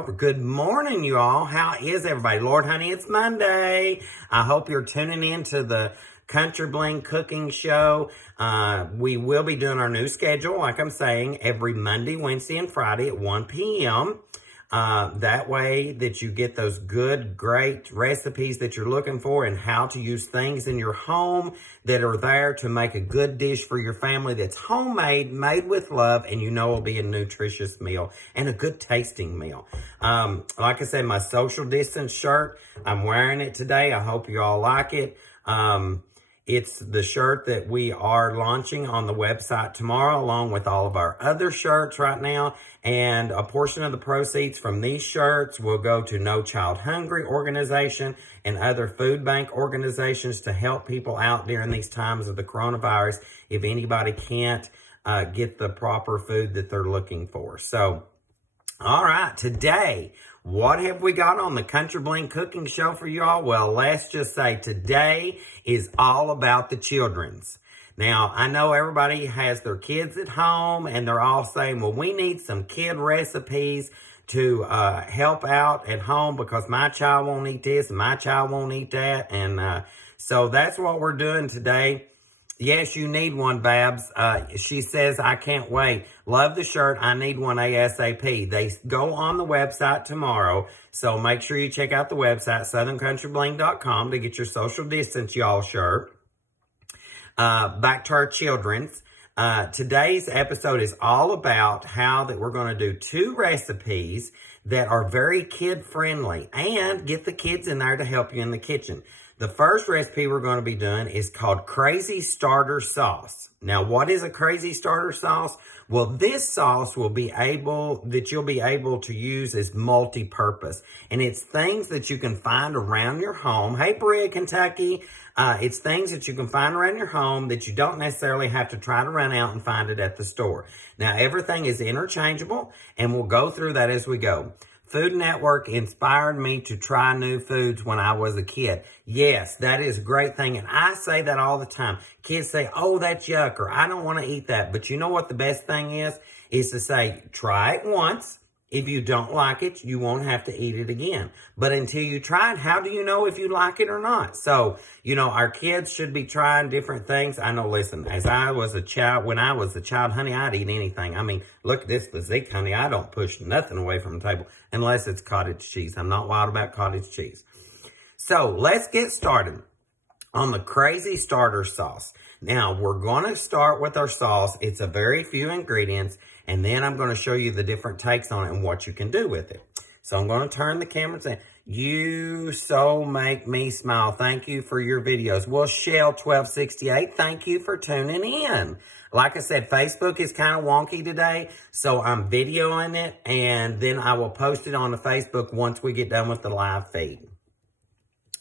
Good morning, you all. How is everybody? Lord, honey, it's Monday. I hope you're tuning in to the Country Bling Cooking Show. We will be doing our new schedule, like I'm saying, every Monday, Wednesday, and Friday at 1 p.m. That way that you get those good, great recipes that you're looking for and how to use things in your home that are there to make a good dish for your family that's homemade, made with love, and you know will be a nutritious meal and a good tasting meal. Like I said, my social distance shirt, I'm wearing it today. I hope you all like it. It's the shirt that we are launching on the website tomorrow, along with all of our other shirts right now. And a portion of the proceeds from these shirts will go to No Child Hungry organization and other food bank organizations to help people out during these times of the coronavirus if anybody can't get the proper food that they're looking for. So, all right, today, what have we got on the Country Bling Cooking Show for y'all? Well, let's just say today is all about the children's. Now, I know everybody has their kids at home and they're all saying, well, we need some kid recipes to help out at home because my child won't eat this and my child won't eat that. And so that's what we're doing today. Yes, you need one, Babs. She says, I can't wait. Love the shirt. I need one ASAP. They go on the website tomorrow. So make sure you check out the website, southerncountryBling.com, to get your social distance y'all shirt. Back to our children's. Today's episode is all about how that we're going to do 2 recipes that are very kid-friendly and get the kids in there to help you in the kitchen. The first recipe we're going to be doing is called Crazy Starter Sauce. Now, what is a Crazy Starter Sauce? Well, this sauce you'll be able to use as multi-purpose. And it's things that you can find around your home. Hey, Berea, Kentucky. It's things that you can find around your home that you don't necessarily have to try to run out and find it at the store. Now, everything is interchangeable, and we'll go through that as we go. Food Network inspired me to try new foods when I was a kid. Yes, that is a great thing. And I say that all the time. Kids say, oh, that's yuck, or I don't want to eat that. But you know what the best thing is to say, try it once. If you don't like it, you won't have to eat it again. But until you try it, how do you know if you like it or not? So, you know, our kids should be trying different things. I know, listen, when I was a child, honey, I'd eat anything. I mean, look at this physique, honey. I don't push nothing away from the table unless it's cottage cheese. I'm not wild about cottage cheese. So let's get started on the Crazy Starter Sauce. Now, we're going to start with our sauce. It's a very few ingredients, and then I'm going to show you the different takes on it and what you can do with it. So I'm going to turn the camera and say, you so make me smile. Thank you for your videos. Well, Shell1268, thank you for tuning in. Like I said, Facebook is kind of wonky today, so I'm videoing it, and then I will post it on the Facebook once we get done with the live feed.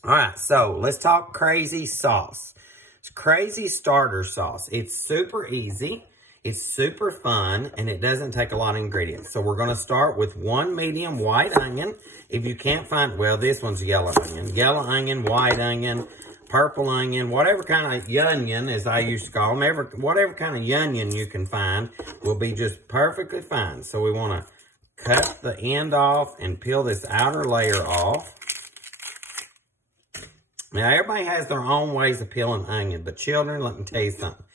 All right, so let's talk Crazy Sauce. It's Crazy Starter Sauce. It's super easy, it's super fun, and it doesn't take a lot of ingredients. So we're going to start with 1 medium white onion. If you can't find, well, this one's yellow onion, white onion, purple onion, whatever kind of yunion, as I used to call them, whatever kind of yunion you can find will be just perfectly fine. So we want to cut the end off and peel this outer layer off. Now, everybody has their own ways of peeling onion, but children, let me tell you something.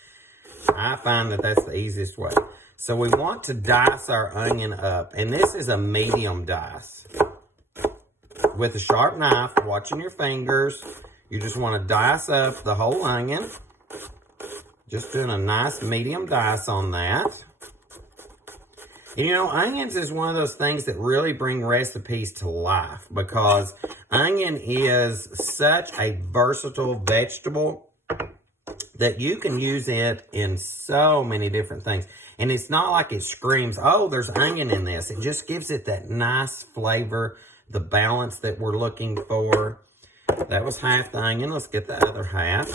I find that that's the easiest way. So we want to dice our onion up, and this is a medium dice. With a sharp knife, watching your fingers, you just want to dice up the whole onion. Just doing a nice medium dice on that. And, you know, onions is one of those things that really bring recipes to life because onion is such a versatile vegetable that you can use it in so many different things. And it's not like it screams, oh, there's onion in this. It just gives it that nice flavor, the balance that we're looking for. That was half the onion. Let's get the other half.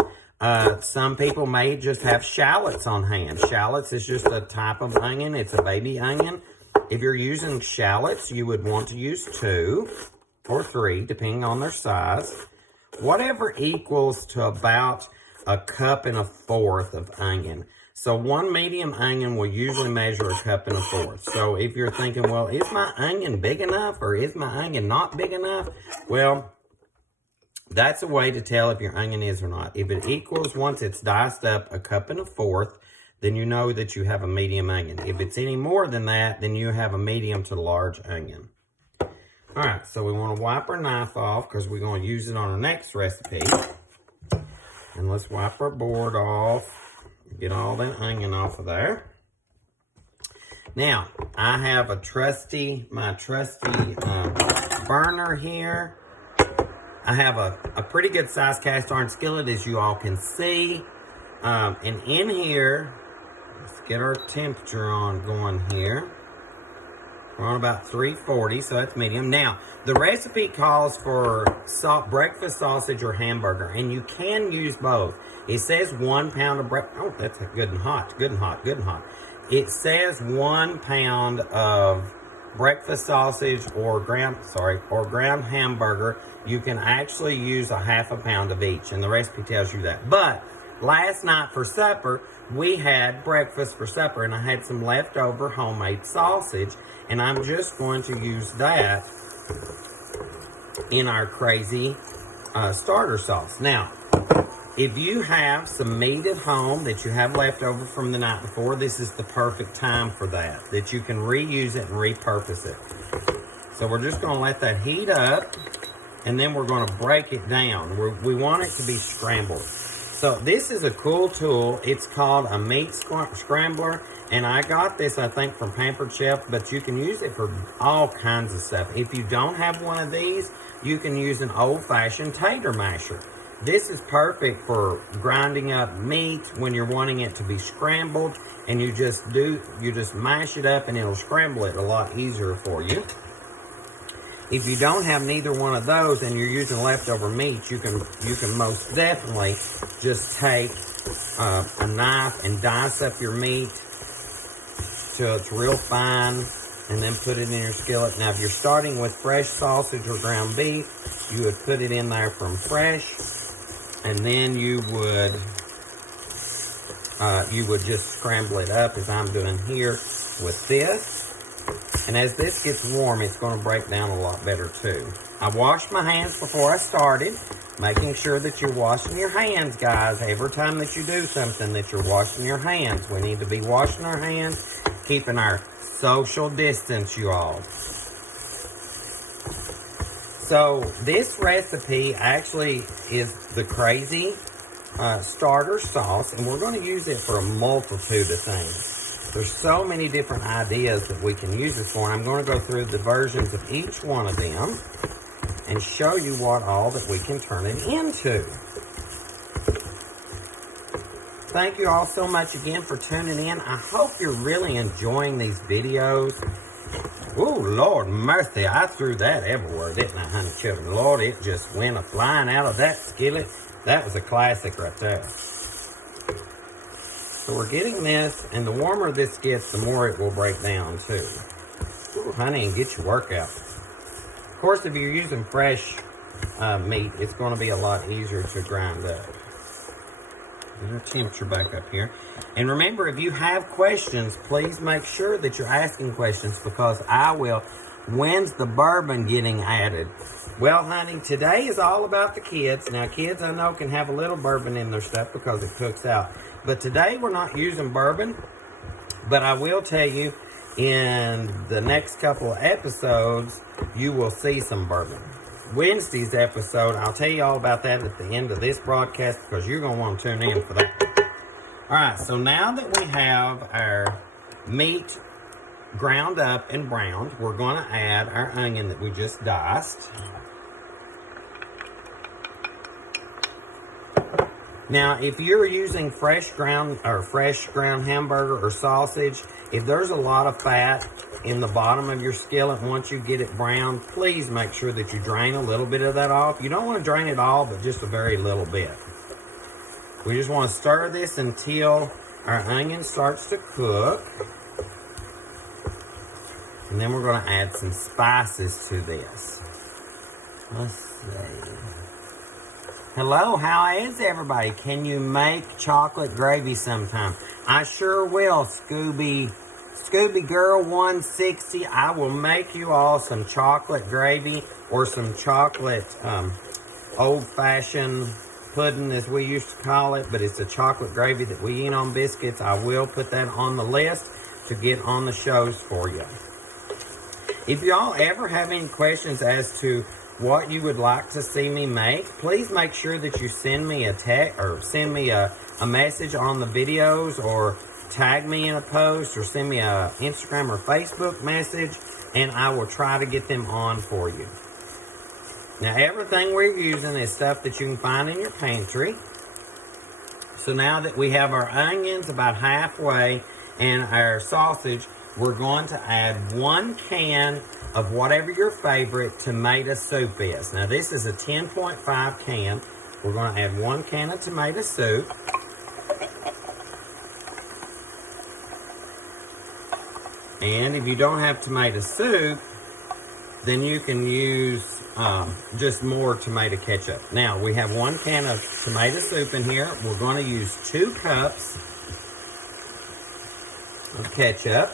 Some people may just have shallots on hand. Shallots is just a type of onion. It's a baby onion. If you're using shallots, you would want to use 2 or 3, depending on their size. Whatever equals to about 1 1/4 cups of onion. So 1 medium onion will usually measure 1 1/4 cups. So if you're thinking, well, is my onion big enough or is my onion not big enough? Well, that's a way to tell if your onion is or not. If it equals, once it's diced up, 1 1/4 cups, then you know that you have a medium onion. If it's any more than that, then you have a medium to large onion. All right, so we want to wipe our knife off because we're going to use it on our next recipe. And let's wipe our board off. Get all that onion off of there. Now, I have my trusty burner here. I have a pretty good sized cast iron skillet, as you all can see. And in here, let's get our temperature on going here. We're on about 340, so that's medium. Now, the recipe calls for breakfast sausage or hamburger, and you can use both. It says 1 pound of oh, that's good and hot, good and hot, good and hot. It says 1 pound of breakfast sausage or ground hamburger. You can actually use 1/2 pound of each, and the recipe tells you that. But last night for supper, we had breakfast for supper, and I had some leftover homemade sausage, and I'm just going to use that in our crazy starter sauce. Now, if you have some meat at home that you have left over from the night before, this is the perfect time for that you can reuse it and repurpose it. So we're just going to let that heat up, and then we're going to break it down. We want it to be scrambled. So this is a cool tool. It's called a meat scrambler, and I got this, I think, from Pampered Chef, but you can use it for all kinds of stuff. If you don't have one of these, you can use an old-fashioned tater masher. This is perfect for grinding up meat when you're wanting it to be scrambled, and you just mash it up and it'll scramble it a lot easier for you. If you don't have neither one of those and you're using leftover meat, you can most definitely just take a knife and dice up your meat till it's real fine, and then put it in your skillet. Now, if you're starting with fresh sausage or ground beef, you would put it in there from fresh, and then you would just scramble it up as I'm doing here with this. And as this gets warm, it's going to break down a lot better too. I washed my hands before I started, making sure that you're washing your hands, guys. Every time that you do something, that you're washing your hands. We need to be washing our hands, keeping our social distance, you all. So this recipe actually is the crazy starter sauce, and we're going to use it for a multitude of things. There's so many different ideas that we can use it for, and I'm going to go through the versions of each one of them and show you what all that we can turn it into. Thank you all so much again for tuning in. I hope you're really enjoying these videos. Oh, Lord mercy, I threw that everywhere, didn't I, honey children? Lord, it just went a-flying out of that skillet. That was a classic right there. So we're getting this, and the warmer this gets, the more it will break down too. Ooh, honey, and get your workout. Of course, if you're using fresh meat, it's going to be a lot easier to grind up. Get our temperature back up here. And remember, if you have questions, please make sure that you're asking questions, because I will. When's the bourbon getting added? Well, honey, today is all about the kids. Now, kids, I know, can have a little bourbon in their stuff because it cooks out. But today, we're not using bourbon. But I will tell you, in the next couple of episodes, you will see some bourbon. Wednesday's episode, I'll tell you all about that at the end of this broadcast, because you're going to want to tune in for that. All right, so now that we have our meat ground up and browned, we're going to add our onion that we just diced. Now, if you're using fresh ground hamburger or sausage, if there's a lot of fat in the bottom of your skillet, once you get it browned, please make sure that you drain a little bit of that off. You don't want to drain it all, but just a very little bit. We just want to stir this until our onion starts to cook. And then we're going to add some spices to this. Let's see. Hello, how is everybody? Can you make chocolate gravy sometime? I sure will, Scooby Girl 160. I will make you all some chocolate gravy or some chocolate old-fashioned pudding, as we used to call it, but it's a chocolate gravy that we eat on biscuits. I will put that on the list to get on the shows for you. If y'all ever have any questions as to what you would like to see me make, please make sure that you send me a text or send me a message on the videos, or tag me in a post, or send me a Instagram or Facebook message, and I will try to get them on for you. Now, everything we're using is stuff that you can find in your pantry. So now that we have our onions about halfway and our sausage, we're going to add 1 can of whatever your favorite tomato soup is. Now, this is a 10.5 can. We're going to add 1 can of tomato soup. And if you don't have tomato soup, then you can use just more tomato ketchup. Now, we have 1 can of tomato soup in here. We're going to use 2 cups of ketchup.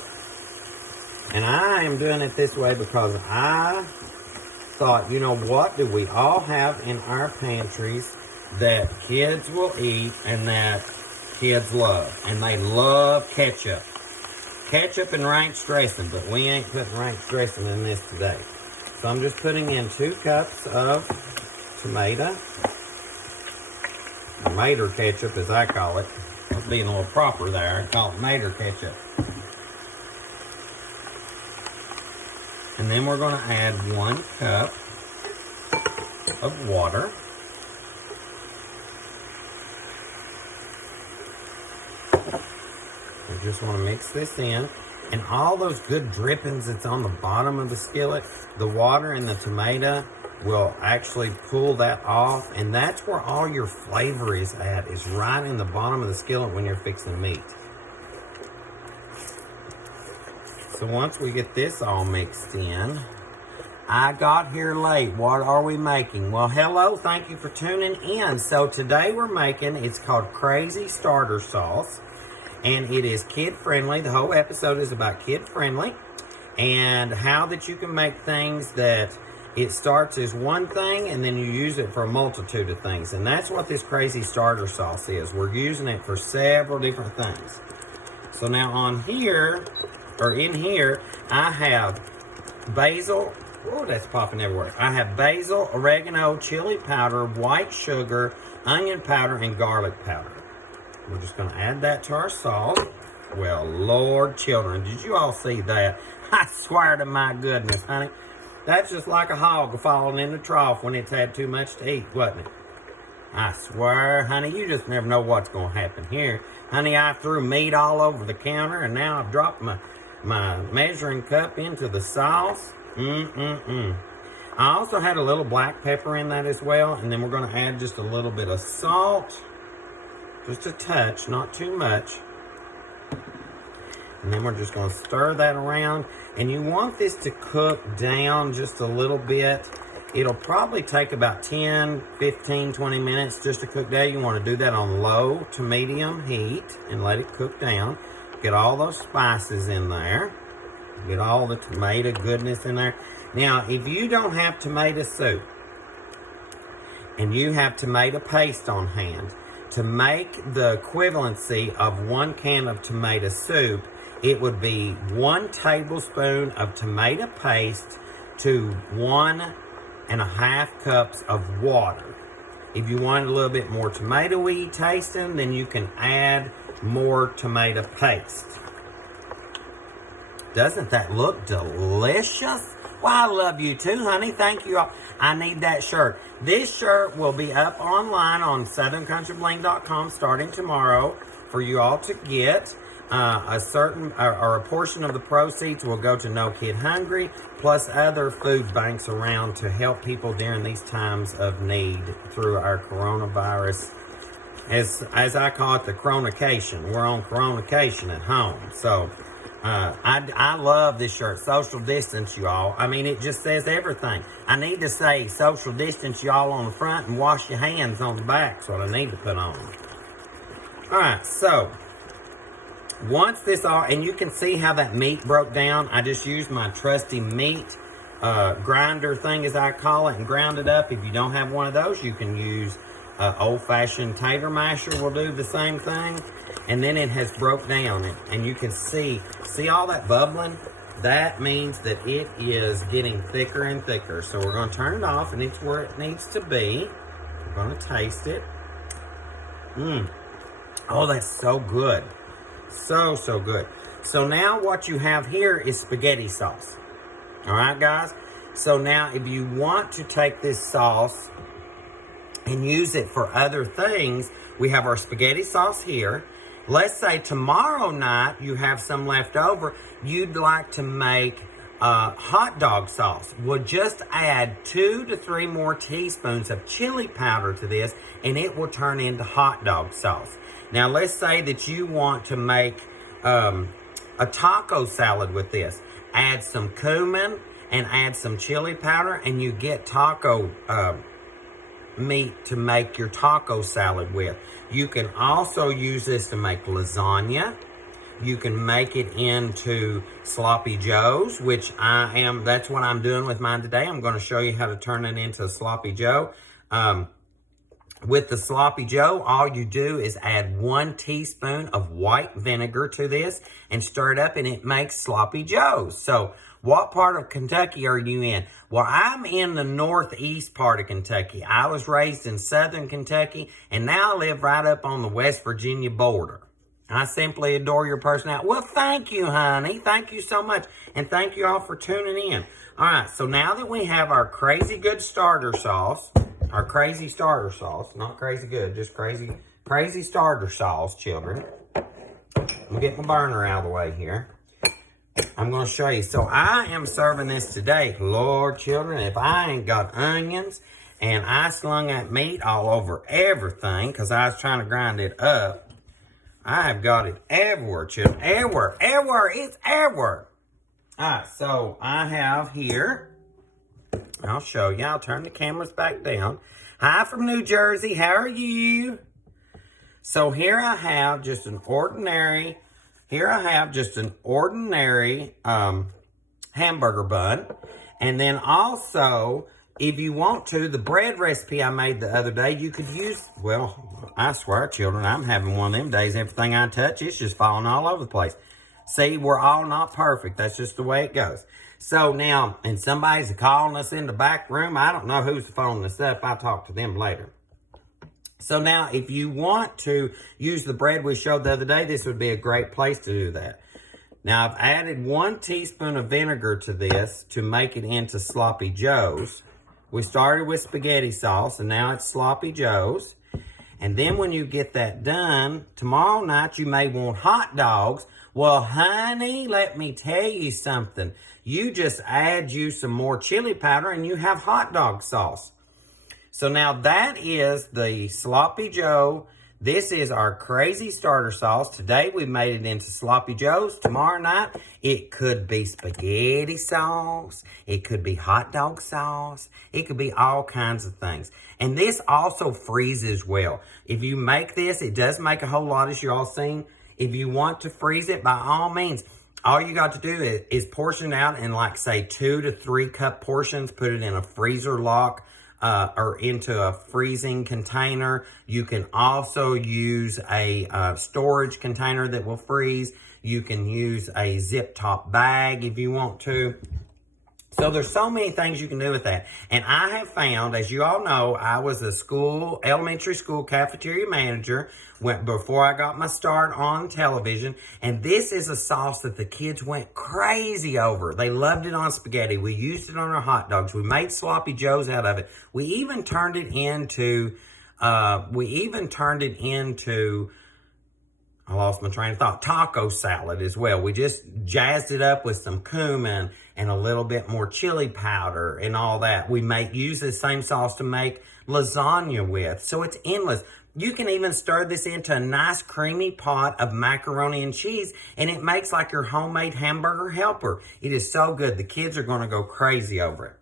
And I am doing it this way because I thought, you know, what do we all have in our pantries that kids will eat and that kids love? And they love ketchup. Ketchup and ranch dressing, but we ain't putting ranch dressing in this today. So I'm just putting in 2 cups of tomato ketchup, as I call it. I was being a little proper there. I call it mater ketchup. And then we're going to add 1 cup of water. I just want to mix this in. And all those good drippings that's on the bottom of the skillet, the water and the tomato will actually pull that off. And that's where all your flavor is at, is right in the bottom of the skillet when you're fixing meat. So once we get this all mixed in, I got here late. What are we making? Well, hello, thank you for tuning in. So today we're making, it's called Crazy Starter Sauce. And it is kid-friendly. The whole episode is about kid-friendly. And how that you can make things that it starts as one thing and then you use it for a multitude of things. And that's what this Crazy Starter Sauce is. We're using it for several different things. So now on here, or in here, I have basil. Oh, that's popping everywhere. I have basil, oregano, chili powder, white sugar, onion powder, and garlic powder. We're just going to add that to our sauce. Well, Lord, children, did you all see that? I swear to my goodness, honey. That's just like a hog falling in the trough when it's had too much to eat, wasn't it? I swear, honey, you just never know what's going to happen here. Honey, I threw meat all over the counter, and now I've dropped my measuring cup into the sauce. I also had a little black pepper in that as well, and then we're going to add just a little bit of salt. Just a touch, not too much. And then we're just going to stir that around. And you want this to cook down just a little bit. It'll probably take about 10, 15, 20 minutes just to cook down. You want to do that on low to medium heat and let it cook down. Get all those spices in there. Get all the tomato goodness in there. Now, if you don't have tomato soup and you have tomato paste on hand, to make the equivalency of 1 can of tomato soup, it would be 1 tablespoon of tomato paste to 1.5 cups of water. If you want a little bit more tomatoey tasting, then you can add more tomato paste. Doesn't that look delicious? Well, I love you too, honey. Thank you all. I need that shirt. This shirt will be up online on SouthernCountryBling.com starting tomorrow for you all to get. A portion of the proceeds will go to No Kid Hungry, plus other food banks around to help people during these times of need through our coronavirus. As I call it, the coronacation. We're on coronacation at home. So I love this shirt. Social distance, y'all. I mean, it just says everything. I need to say social distance, y'all, on the front and wash your hands on the back. That's what I need to put on. All right, so once this all, and you can see how that meat broke down. I just used my trusty meat grinder thing, as I call it, and ground it up. If you don't have one of those, you can use old-fashioned tater masher. Will do the same thing. And then it has broke down, and you can see all that bubbling? That means that it is getting thicker and thicker. So we're going to turn it off, and it's where it needs to be. We're going to taste it. Oh, that's so good. So good. So now what you have here is spaghetti sauce. All right, guys? So now if you want to take this sauce and use it for other things, we have our spaghetti sauce here. Let's say tomorrow night you have some left over. You'd like to make hot dog sauce. Well, just add 2 to 3 more teaspoons of chili powder to this, and it will turn into hot dog sauce. Now, let's say that you want to make a taco salad with this. Add some cumin and add some chili powder, and you get taco meat to make your taco salad with. You can also use this to make lasagna. You can make it into sloppy joes, which that's what I'm doing with mine today. I'm going to show you how to turn it into a sloppy joe. With the sloppy joe, all you do is add 1 teaspoon of white vinegar to this and stir it up, and it makes sloppy joes. So what part of Kentucky are you in? Well, I'm in the northeast part of Kentucky. I was raised in southern Kentucky, and now I live right up on the West Virginia border. I simply adore your personality. Well, thank you, honey. Thank you so much. And thank you all for tuning in. All right, so now that we have our crazy good starter sauce, our crazy starter sauce, not crazy good, just crazy starter sauce, children. I'm going to get my burner out of the way here. I'm going to show you. So I am serving this today. Lord, children, if I ain't got onions and I slung that meat all over everything because I was trying to grind it up, I have got it everywhere, children. Everywhere. It's everywhere. All right, so I have here, I'll show you. I'll turn the cameras back down. Hi from New Jersey. How are you? So here I have just an ordinary hamburger bun. And then also, if you want to, the bread recipe I made the other day, you could use, well, I swear, children, I'm having one of them days. Everything I touch, it's just falling all over the place. See, we're all not perfect. That's just the way it goes. So now, and somebody's calling us in the back room. I don't know who's phoning us up. I'll talk to them later. So now, if you want to use the bread we showed the other day, this would be a great place to do that. Now, I've added 1 teaspoon of vinegar to this to make it into sloppy joes. We started with spaghetti sauce, and now it's sloppy joes. And then when you get that done, tomorrow night you may want hot dogs. Well, honey, let me tell you something. You just add you some more chili powder and you have hot dog sauce. So now that is the sloppy joe. This is our crazy starter sauce. Today we made it into sloppy joes. Tomorrow night it could be spaghetti sauce. It could be hot dog sauce. It could be all kinds of things. And this also freezes well. If you make this, it does make a whole lot, as you all seen. If you want to freeze it, by all means, all you got to do is portion it out in, like, say, 2 to 3 cup portions. Put it in a freezer lock or into a freezing container. You can also use a storage container that will freeze. You can use a zip top bag if you want to. So there's so many things you can do with that. And I have found, as you all know, I was a elementary school cafeteria manager before I got my start on television. And this is a sauce that the kids went crazy over. They loved it on spaghetti. We used it on our hot dogs. We made sloppy joes out of it. We even turned it into, I lost my train of thought, taco salad as well. We just jazzed it up with some cumin and a little bit more chili powder and all that. We use the same sauce to make lasagna with. So it's endless. You can even stir this into a nice creamy pot of macaroni and cheese, and it makes like your homemade hamburger helper. It is so good. The kids are going to go crazy over it.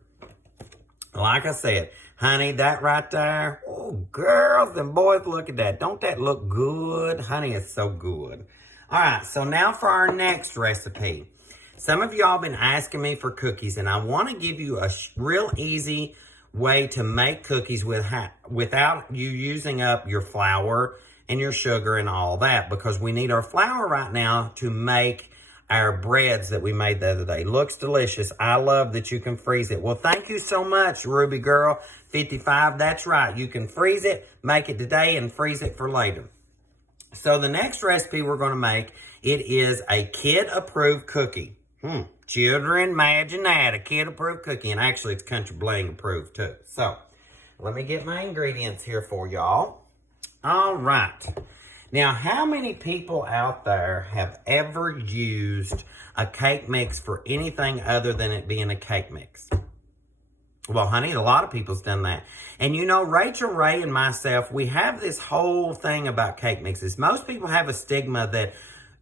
Like I said, honey, that right there, oh, girls and boys, look at that. Don't that look good? Honey, it's so good. All right, so now for our next recipe. Some of y'all been asking me for cookies, and I want to give you a real easy way to make cookies without you using up your flour and your sugar and all that, because we need our flour right now to make our breads that we made the other day. Looks delicious. I love that you can freeze it. Well, thank you so much, Ruby Girl 55. That's right. You can freeze it, make it today, and freeze it for later. So the next recipe we're going to make, it is a kid-approved cookie. Children, imagine that, a kid-approved cookie. And actually, it's Country Bling approved, too. So, let me get my ingredients here for y'all. All right. Now, how many people out there have ever used a cake mix for anything other than it being a cake mix? Well, honey, a lot of people's done that. And you know, Rachel Ray and myself, we have this whole thing about cake mixes. Most people have a stigma that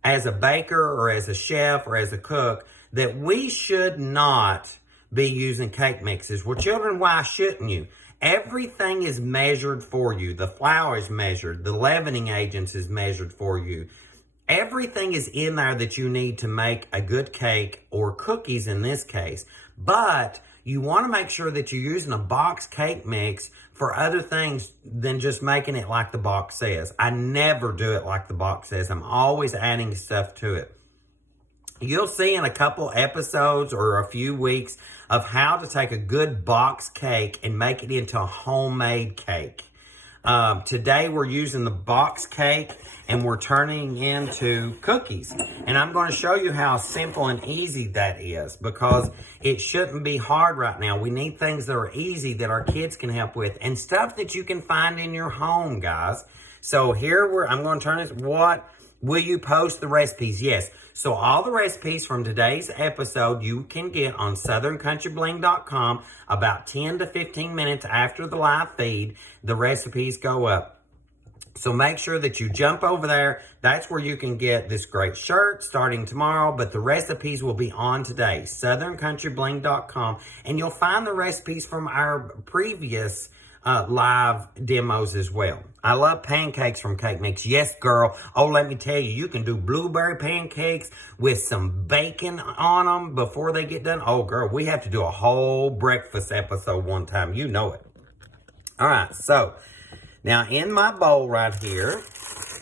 as a baker or as a chef or as a cook, that we should not be using cake mixes. Well, children, why shouldn't you? Everything is measured for you. The flour is measured. The leavening agents is measured for you. Everything is in there that you need to make a good cake, or cookies in this case. But you want to make sure that you're using a box cake mix for other things than just making it like the box says. I never do it like the box says. I'm always adding stuff to it. You'll see in a couple episodes or a few weeks of how to take a good box cake and make it into a homemade cake. Today we're using the box cake and we're turning into cookies. And I'm going to show you how simple and easy that is, because it shouldn't be hard right now. We need things that are easy that our kids can help with, and stuff that you can find in your home, guys. So here I'm going to turn this. What? Will you post the recipes? Yes. So all the recipes from today's episode you can get on SouthernCountryBling.com about 10 to 15 minutes after the live feed. The recipes go up. So make sure that you jump over there. That's where you can get this great shirt starting tomorrow, but the recipes will be on today, SouthernCountryBling.com, and you'll find the recipes from our previous live demos as well. I love pancakes from Cake Mix. Yes, girl. Oh, let me tell you, you can do blueberry pancakes with some bacon on them before they get done. Oh, girl, we have to do a whole breakfast episode one time. You know it. All right, so now in my bowl right here,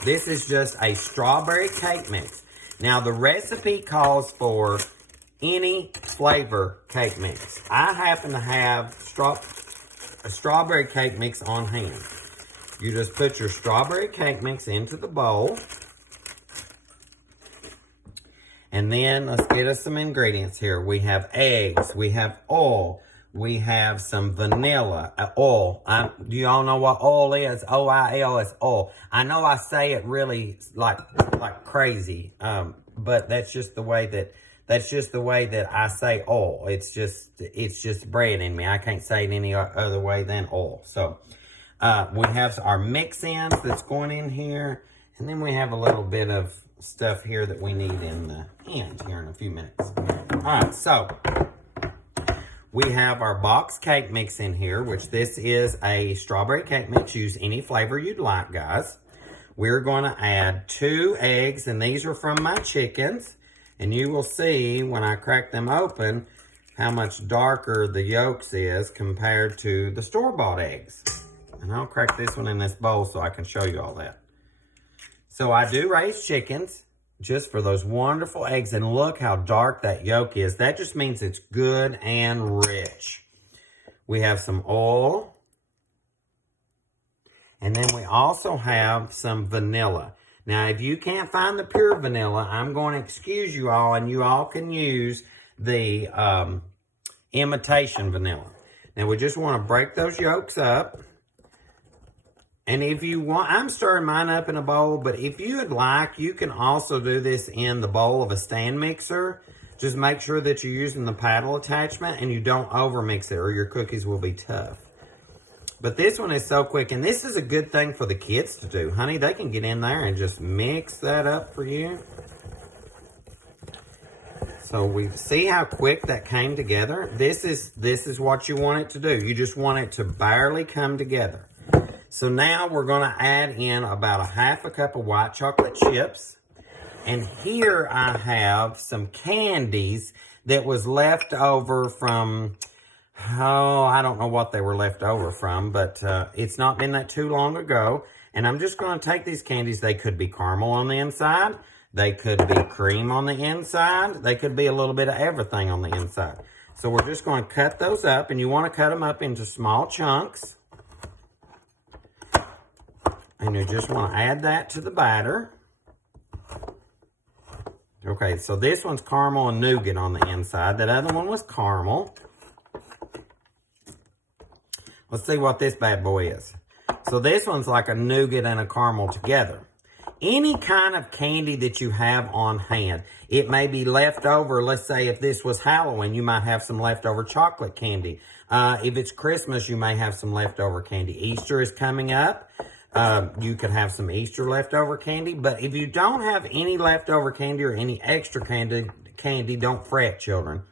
this is just a strawberry cake mix. Now, the recipe calls for any flavor cake mix. I happen to have a strawberry cake mix on hand. You just put your strawberry cake mix into the bowl. And then let's get us some ingredients here. We have eggs. We have oil. We have some vanilla oil. Do you all know what oil is? O-I-L is oil. I know I say it really like crazy, but that's just the way that I say oil. It's just bread in me. I can't say it any other way than oil. So we have our mix-ins that's going in here, and then we have a little bit of stuff here that we need in the end here in a few minutes. All right, so we have our box cake mix in here, which this is a strawberry cake mix. Use any flavor you'd like, guys. We're going to add 2 eggs, and these are from my chickens. And you will see when I crack them open how much darker the yolks is compared to the store-bought eggs. And I'll crack this one in this bowl so I can show you all that. So I do raise chickens just for those wonderful eggs. And look how dark that yolk is. That just means it's good and rich. We have some oil. And then we also have some vanilla. Now, if you can't find the pure vanilla, I'm going to excuse you all, and you all can use the imitation vanilla. Now, we just want to break those yolks up. And if you want, I'm stirring mine up in a bowl, but if you would like, you can also do this in the bowl of a stand mixer. Just make sure that you're using the paddle attachment and you don't overmix it, or your cookies will be tough. But this one is so quick, and this is a good thing for the kids to do. Honey, they can get in there and just mix that up for you. So we see how quick that came together. This is what you want it to do. You just want it to barely come together. So now we're going to add in about 1/2 cup of white chocolate chips. And here I have some candies that was left over from... Oh, I don't know what they were left over from, but it's not been that too long ago. And I'm just going to take these candies. They could be caramel on the inside. They could be cream on the inside. They could be a little bit of everything on the inside. So we're just going to cut those up, and you want to cut them up into small chunks. And you just want to add that to the batter. Okay, so this one's caramel and nougat on the inside. That other one was caramel. Let's see what this bad boy is. So this one's like a nougat and a caramel together. Any kind of candy that you have on hand. It may be left over. Let's say if this was Halloween, you might have some leftover chocolate candy. If it's Christmas, you may have some leftover candy. Easter is coming up. You could have some Easter leftover candy. But if you don't have any leftover candy or any extra candy, don't fret, children.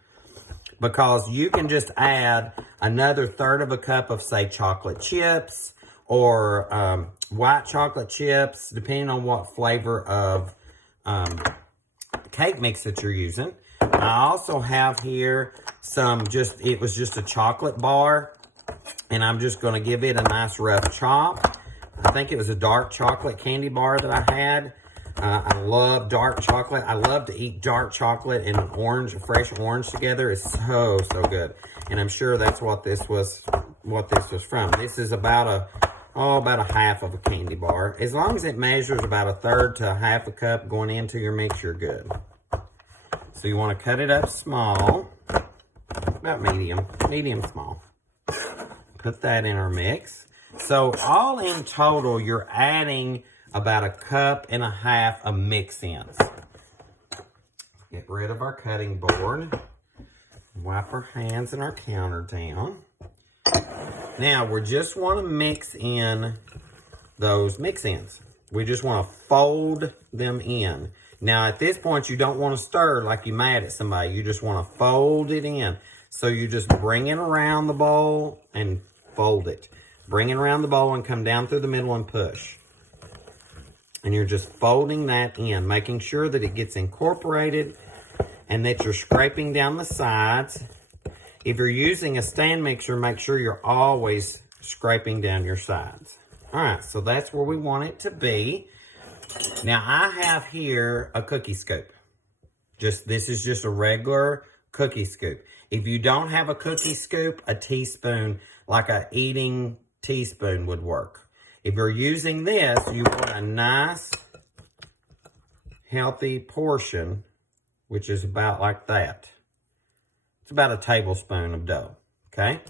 Because you can just add another 1/3 cup of, say, chocolate chips or white chocolate chips, depending on what flavor of cake mix that you're using. I also have here it was just a chocolate bar, and I'm just going to give it a nice rough chop. I think it was a dark chocolate candy bar that I had. I love dark chocolate. I love to eat dark chocolate and an orange, a fresh orange together. It's so, so good. And I'm sure that's what this was from. This is about about 1/2 of a candy bar. As long as it measures about 1/3 to 1/2 cup going into your mix, you're good. So you want to cut it up small, about medium small. Put that in our mix. So all in total, you're adding about 1.5 cups of mix-ins. Get rid of our cutting board. Wipe our hands and our counter down. Now, we just want to mix in those mix-ins. We just want to fold them in. Now, at this point, you don't want to stir like you're mad at somebody. You just want to fold it in. So you just bring it around the bowl and fold it. Bring it around the bowl and come down through the middle and push. And you're just folding that in, making sure that it gets incorporated and that you're scraping down the sides. If you're using a stand mixer, make sure you're always scraping down your sides. All right, so that's where we want it to be. Now, I have here a cookie scoop. This is just a regular cookie scoop. If you don't have a cookie scoop, a teaspoon, like a eating teaspoon would work. If you're using this, you want a nice, healthy portion, which is about like that. It's about a tablespoon of dough, okay?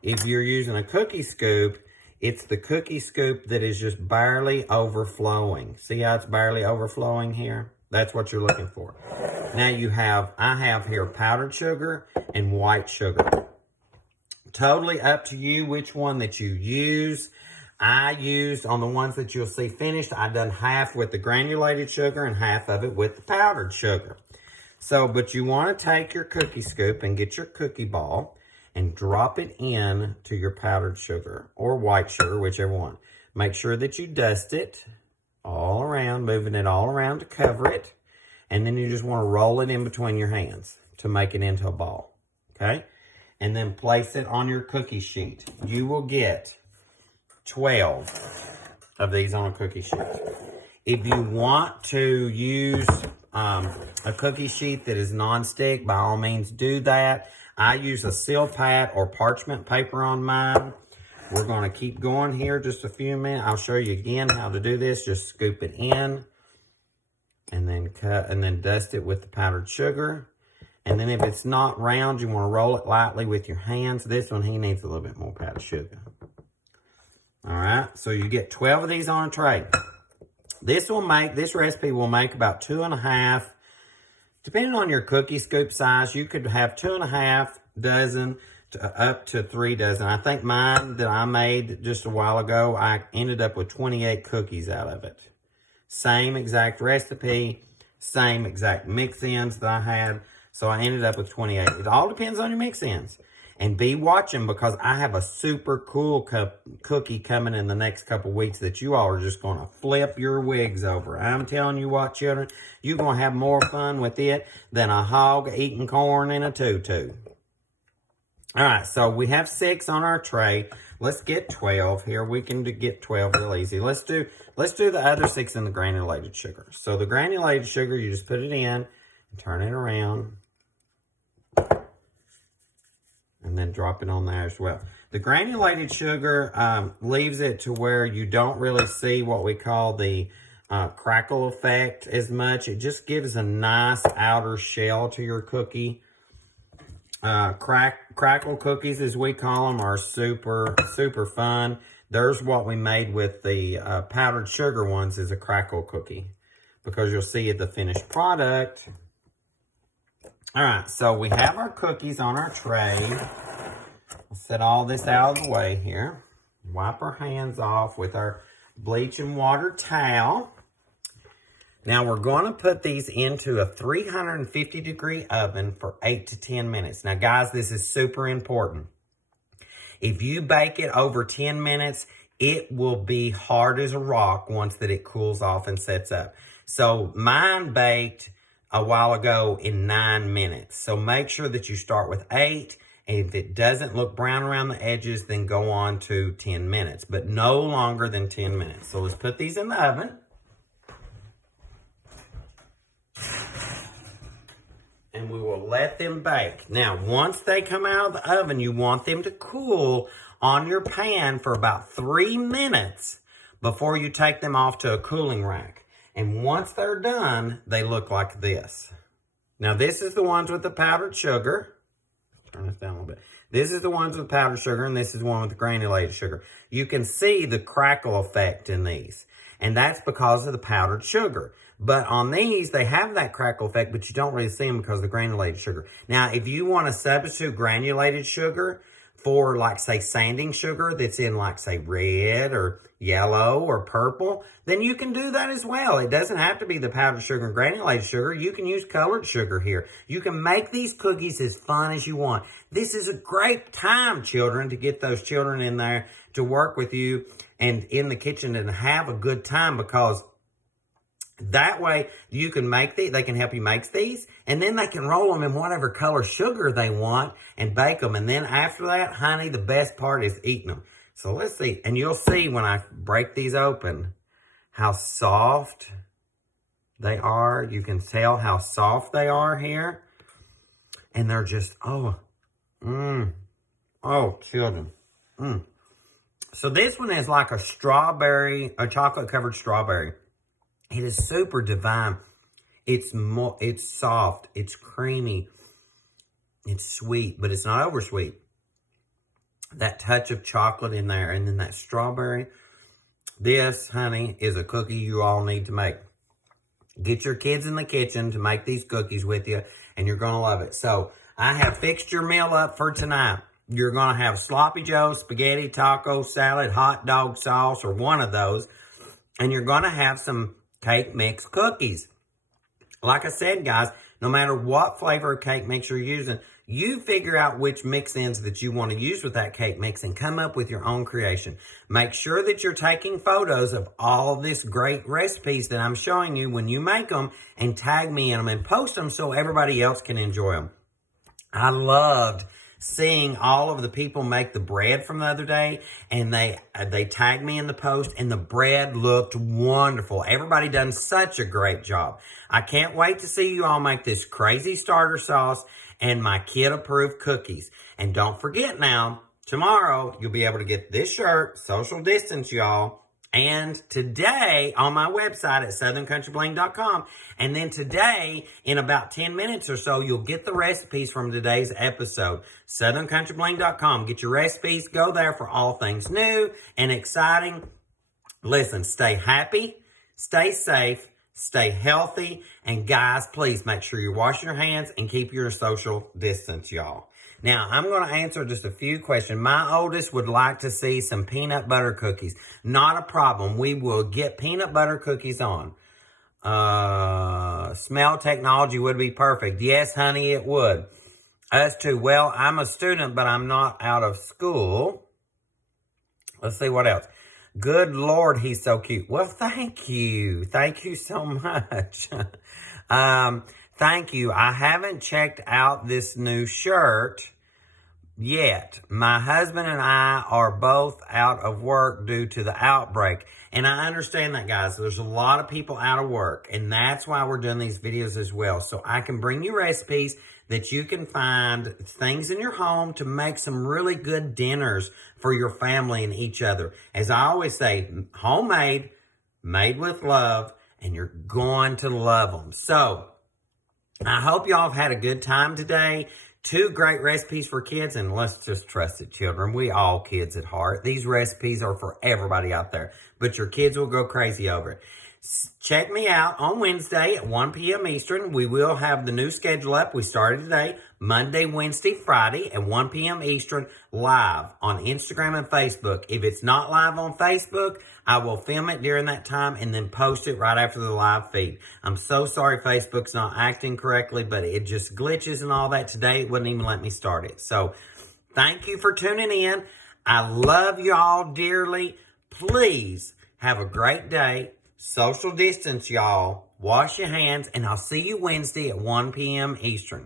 If you're using a cookie scoop, it's the cookie scoop that is just barely overflowing. See how it's barely overflowing here? That's what you're looking for. Now I have here powdered sugar and white sugar. Totally up to you which one that you use. I used, on the ones that you'll see finished, I done half with the granulated sugar and half of it with the powdered sugar. So, but you want to take your cookie scoop and get your cookie ball and drop it in to your powdered sugar or white sugar, whichever one. Make sure that you dust it all around, moving it all around to cover it. And then you just want to roll it in between your hands to make it into a ball, okay? And then place it on your cookie sheet. You will get 12 of these on a cookie sheet. If you want to use a cookie sheet that is non-stick, by all means do that. I use a Seal-Pat or parchment paper on mine. We're going to keep going here just a few minutes. I'll show you again how to do this. Just scoop it in and then cut and then dust it with the powdered sugar. And then if it's not round, you want to roll it lightly with your hands. This one, he needs a little bit more powdered sugar. All right, so you get 12 of these on a tray. This recipe will make about 2.5, depending on your cookie scoop size, you could have 2.5 dozen up to 3 dozen. I think mine that I made just a while ago, I ended up with 28 cookies out of it. Same exact recipe, same exact mix-ins that I had. So I ended up with 28. It all depends on your mix-ins. And be watching, because I have a super cool cookie coming in the next couple weeks that you all are just going to flip your wigs over. I'm telling you what, children, you're going to have more fun with it than a hog eating corn in a tutu. All right, so we have 6 on our tray. Let's get 12 here. We can get 12 real easy. Let's do the other 6 in the granulated sugar. So the granulated sugar, you just put it in and turn it around. And then drop it on there as well. The granulated sugar leaves it to where you don't really see what we call the crackle effect as much. It just gives a nice outer shell to your cookie. Crackle cookies, as we call them, are super, super fun. There's what we made with the powdered sugar ones is a crackle cookie, because you'll see the finished product. All right, so we have our cookies on our tray. We'll set all this out of the way here. Wipe our hands off with our bleach and water towel. Now we're going to put these into a 350-degree oven for 8 to 10 minutes. Now, guys, this is super important. If you bake it over 10 minutes, it will be hard as a rock once that it cools off and sets up. So mine baked a while ago in 9 minutes. So make sure that you start with 8. And if it doesn't look brown around the edges, then go on to 10 minutes. But no longer than 10 minutes. So let's put these in the oven. And we will let them bake. Now, once they come out of the oven, you want them to cool on your pan for about 3 minutes before you take them off to a cooling rack. And once they're done, they look like this. Now, this is the ones with the powdered sugar. Turn this down a little bit. This is the ones with powdered sugar, and this is the one with the granulated sugar. You can see the crackle effect in these, and that's because of the powdered sugar. But on these, they have that crackle effect, but you don't really see them because of the granulated sugar. Now, if you want to substitute granulated sugar for, like, say, sanding sugar that's in, like, say, red or yellow or purple, then you can do that as well. It doesn't have to be the powdered sugar and granulated sugar. You can use colored sugar here. You can make these cookies as fun as you want. This is a great time, children, to get those children in there to work with you and in the kitchen and have a good time, because that way you can make these, they can help you make these, and then they can roll them in whatever color sugar they want and bake them. And then after that, honey, the best part is eating them. So let's see. And you'll see when I break these open how soft they are. You can tell how soft they are here. And they're just, oh, children. So this one is like a strawberry, a chocolate covered strawberry. It is super divine. It's soft, it's creamy, it's sweet, but it's not over sweet. That touch of chocolate in there, and then that strawberry. This, honey, is a cookie you all need to make. Get your kids in the kitchen to make these cookies with you, and you're going to love it. So I have fixed your meal up for tonight. You're going to have sloppy joe, spaghetti, taco, salad, hot dog sauce, or one of those. And you're going to have some cake mix cookies. Like I said, guys, no matter what flavor of cake mix you're using, you figure out which mix-ins that you want to use with that cake mix and come up with your own creation. Make sure that you're taking photos of all of this great recipes that I'm showing you when you make them, and tag me in them and post them so everybody else can enjoy them. I loved seeing all of the people make the bread from the other day, and they tagged me in the post, and the bread looked wonderful. Everybody done such a great job. I can't wait to see you all make this crazy starter sauce and my kid-approved cookies. And don't forget now, tomorrow you'll be able to get this shirt, social distance, y'all, and today on my website at SouthernCountryBling.com. And then today, in about 10 minutes or so, you'll get the recipes from today's episode. SouthernCountryBling.com. Get your recipes. Go there for all things new and exciting. Listen, stay happy, stay safe, stay healthy. And guys, please make sure you wash your hands and keep your social distance, y'all. Now, I'm going to answer just a few questions. My oldest would like to see some peanut butter cookies. Not a problem. We will get peanut butter cookies on. Smell technology would be perfect. Yes, honey, it would. Us too. Well, I'm a student, but I'm not out of school. Let's see what else. Good Lord, he's so cute. Well, thank you. Thank you so much. Thank you. I haven't checked out this new shirt yet. My husband and I are both out of work due to the outbreak. And I understand that, guys. There's a lot of people out of work. And that's why we're doing these videos as well. So I can bring you recipes that you can find things in your home to make some really good dinners for your family and each other. As I always say, homemade, made with love, and you're going to love them. So I hope y'all have had a good time today. 2 great recipes for kids, and let's just trust it, children. We all kids at heart. These recipes are for everybody out there, but your kids will go crazy over it. Check me out on Wednesday at 1 p.m. Eastern. We will have the new schedule up. We started today, Monday, Wednesday, Friday at 1 p.m. Eastern, live on Instagram and Facebook. If it's not live on Facebook, I will film it during that time and then post it right after the live feed. I'm so sorry Facebook's not acting correctly, but it just glitches and all that. Today, it wouldn't even let me start it. So, thank you for tuning in. I love y'all dearly. Please have a great day. Social distance, y'all. Wash your hands, and I'll see you Wednesday at 1 p.m. Eastern.